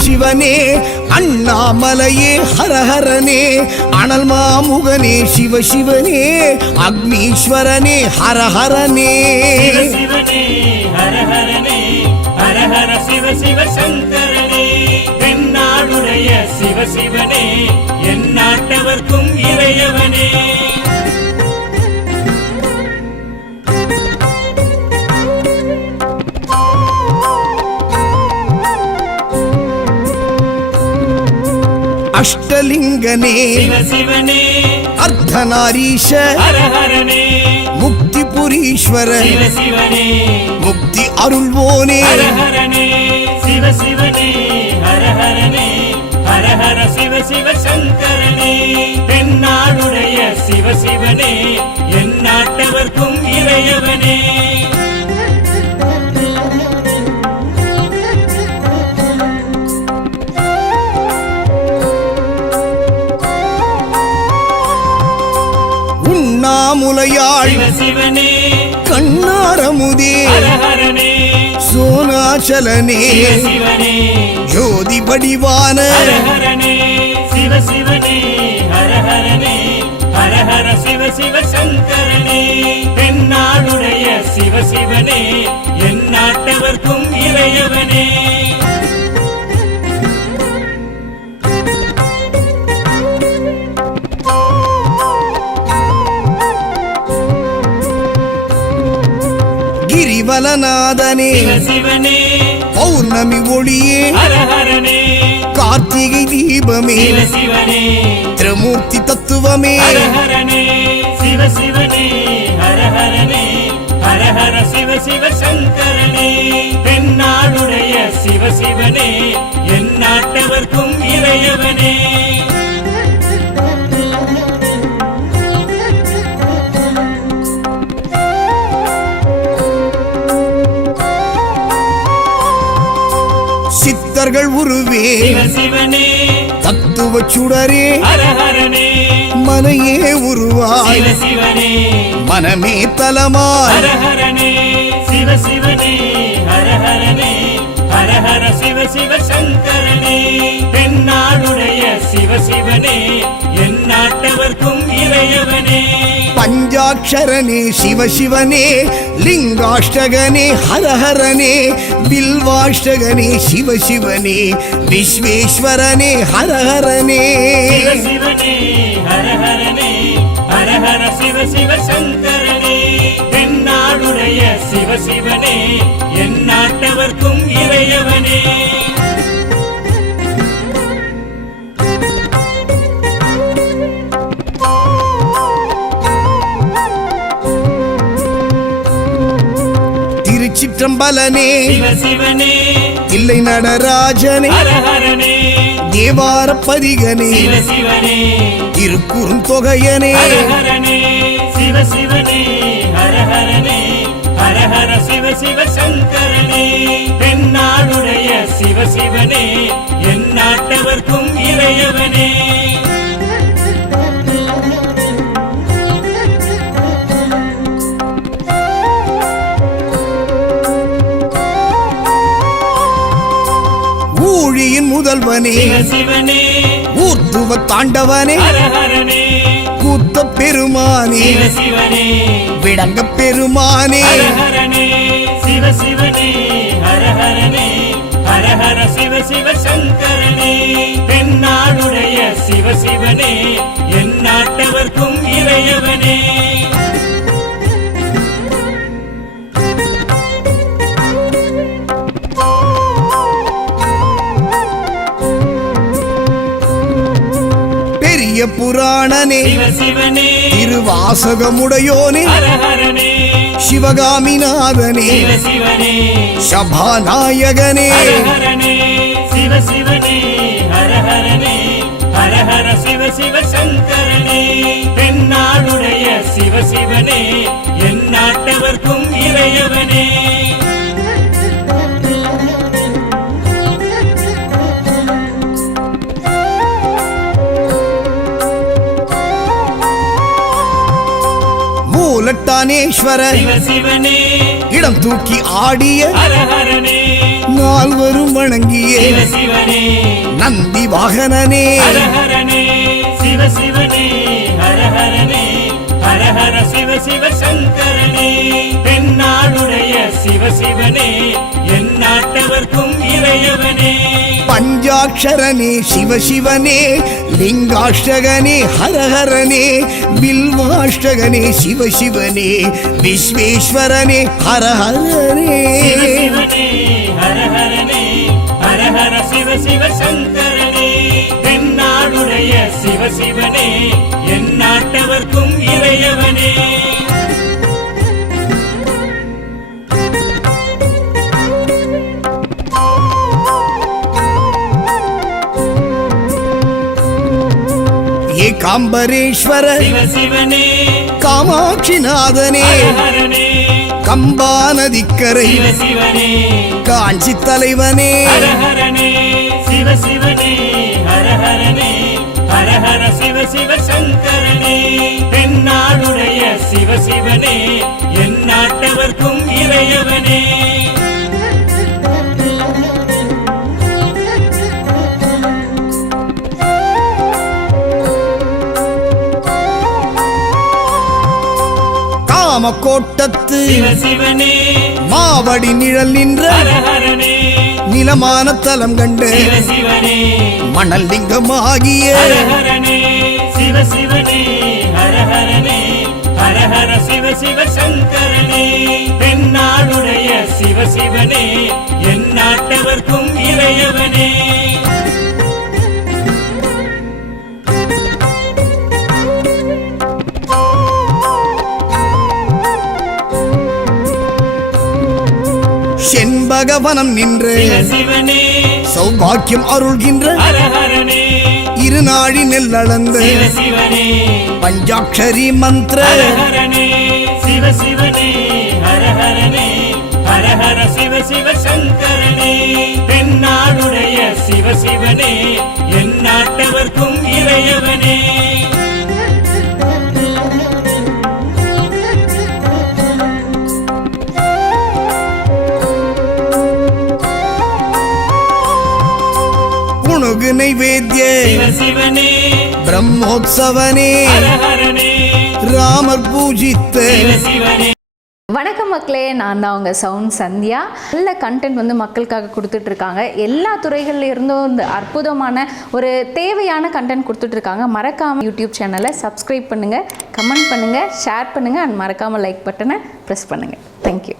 சிவனே அண்ணாமலையே ஹரஹரனே அனல் மாமுகனே சிவசிவனே அக்னீஸ்வரனே ஹரஹரனே சிவனே ஹரஹரனே ஹரஹர சிவ சிவ சங்கரனே தென்னாடுடைய சிவசிவனே என் நாட்டவர்க்கும் இறையவனே அஷ்டலிங்கனே சிவசிவனே அர்த்தநாரீஷ ஹரஹரனே முக்திபுரீஸ்வர சிவசிவனே முக்தி அருள்வோனே ஹரஹரனே சிவசிவனே ஹரஹரனே ஹரஹர சிவ சிவ சங்கரனே தென்னாடுடைய சிவசிவனே என் நாட்டவர்க்கும் இறையவனே உண்ணாமுலையாள் சிவசிவனே கண்ணாரமுதே ஹரஹரனே சோனாச்சலனே சிவசிவனே ஜோதி வடிவான ஹரஹரனே சிவசிவனே ஹரஹரனே ஹரஹர சிவ சிவ சங்கரனே தென்னாடுடைய சிவசிவனே என் நாட்டவர்க்கும் இறையவனே கிரிவலநாதனே சிவசிவனே பௌர்ணமி ஒளியே ஹரஹரனே கார்த்திகை தீபமே சிவசிவனே திரிமூர்த்தி தத்துவமே ஹரஹரனே சிவசிவனே ஹரஹரனே ஹரஹர சிவ சிவ சங்கரனே தென்னாடுடைய சிவசிவனே என் நாட்டவர்க்கும் இறையவனே சித்தர்கள் உருவே சிவசிவனே தத்துவ சுடரே ஹரஹரனே மனையே உருவாய் சிவசிவனே மனமே தலமாய் ஹரஹரனே சிவசிவனே ஹரஹரனே ஹரஹர சிவ சிவ சங்கரனே தென்னாடுடைய சிவசிவனே என் நாட்டவர்க்கும் இறையவனே பஞ்சாட்சரனே சிவசிவனே லிங்காஷ்டகனே ஹரஹரனே பில்வாஷ்டகனே சிவசிவனே விஸ்வேஸ்வரனே ஹரஹரனே சிவசிவனே ஹரஹரனே ஹரஹர சிவ சிவ சங்கரனே தென்னாடுடைய சிவசிவனே என் நாட்டவர்க்கும் இறையவனே திருச்சிற்றம்பலனே சிவசிவனே தில்லை நடராஜனே ஹரஹரனே தேவார பதிகனே சிவசிவனே திருக்குறுந்தொகையனே ஹரஹரனே சிவசிவனே ஹரஹரனே ஹரஹர சிவ சிவ சங்கரனே தென்னாடுடைய சிவசிவனே என் நாட்டவர்க்கும் இறையவனே ஊழியின் முதல்வனே சிவசிவனே ஊர்த்துவ தாண்டவனே ஹரஹரனே கூத்த பெருமானே சிவசிவனே விடங்க பெருமானே ஹரஹரனே சிவசிவனே ஹரஹரனே ஹரஹர சிவ சிவ சங்கரனே தென்னாடுடைய சிவசிவனே என் நாட்டவர்க்கும் இறையவனே பெரிய புராணனே சிவசிவனே திருவாசகமுடையோனே ஹரஹரனே சிவகாமிநாதனே சிவசிவனே சபாநாயகனே ஹரஹரனே சிவசிவனே ஹரஹரனே ஹரஹர சிவ சிவ சங்கரனே தென்னாடுடைய சிவசிவனே என் நாட்டவர்க்கும் இறையவனே மூலட்டானேஸ்வர சிவசிவனே இடம் தூக்கி ஆடிய ஹரஹரனே நால்வரும் வணங்கியே சிவ சிவனே நந்தி வாகனனே ஹர ஹரனே சிவ சிவனே ஹர ஹரனே ஹர ஹர சிவ சிவ சங்கரனே தென்னாடுடைய சிவ சிவனே எந்நாட்டவர்க்கும் இறையவனே பஞ்சாட்சரனே சிவசிவனே லிங்காஷ்டகனே ஹரஹரனே பில்வாஷ்டகனே சிவசிவனே விஸ்வேஸ்வரனே ஹரஹரனே சிவ சிவனே ஹர ஹரனே ஹர ஹர சிவ சிவ சங்கரனே தென்னாடுடைய சிவ சிவனே எந்நாட்டவர்க்கும் இறையவனே ஏகாம்பரேஸ்வர சிவ சிவனே காமாட்சிநாதனே ஹர ஹரனே கம்பா நதிக்கரை சிவ சிவனே காஞ்சி தலைவனே ஹர ஹரனே சிவ சிவனே ஹர ஹரனே ஹர ஹர சிவ சிவ சங்கரனே தென்னாடுடைய சிவ சிவனே எந்நாட்டவர்க்கும் இறையவனே காமக்கோட்டத்து சிவ சிவனே மாவடி நிழல் நின்ற ஹர ஹரனே நிலமான தலம் கண்டு சிவ சிவனே மணல் லிங்கமாகிய ஹர ஹரனே சிவ சிவனே ஹர ஹரனே ஹர ஹர சிவ சிவ சங்கரனே தென்னாடுடைய சிவ சிவனே எந்நாட்டவர்க்கும் இறையவனே செண்பகவனம் நின்று சிவ சிவனே சௌபாக்கியம் அருள்கின்ற ஹர ஹரனே இருநாழி நெல்லளந்து சிவ சிவனே பஞ்சாட்சரி மந்திர ஹர ஹரனே சிவ சிவனே ஹர ஹரனே ஹர ஹர சிவ சிவ சங்கரனே தென்னாடுடைய சிவ சிவனே எந்நாட்டவர்க்கும் இறையவனே புணுகு நைவேத்திய சிவ சிவனே பிரம்மோத்சவனே ஹர ஹரனே ராமர் பூஜித்த சிவ சிவனே. வணக்கம் மக்களே, நான் தான் உங்கள் சவுண்ட் சந்தியா. நல்ல கண்டென்ட் வந்து மக்களுக்காக கொடுத்துட்ருக்காங்க. எல்லா துறைகள்ல இருந்தும் இந்த அற்புதமான ஒரு தேவையான கண்டென்ட் கொடுத்துட்ருக்காங்க. மறக்காமல் யூடியூப் சேனலை சப்ஸ்கிரைப் பண்ணுங்கள், கமெண்ட் பண்ணுங்கள், ஷேர் பண்ணுங்கள் அண்ட் மறக்காமல் லைக் பட்டனை ப்ரெஸ் பண்ணுங்கள். தேங்க்யூ.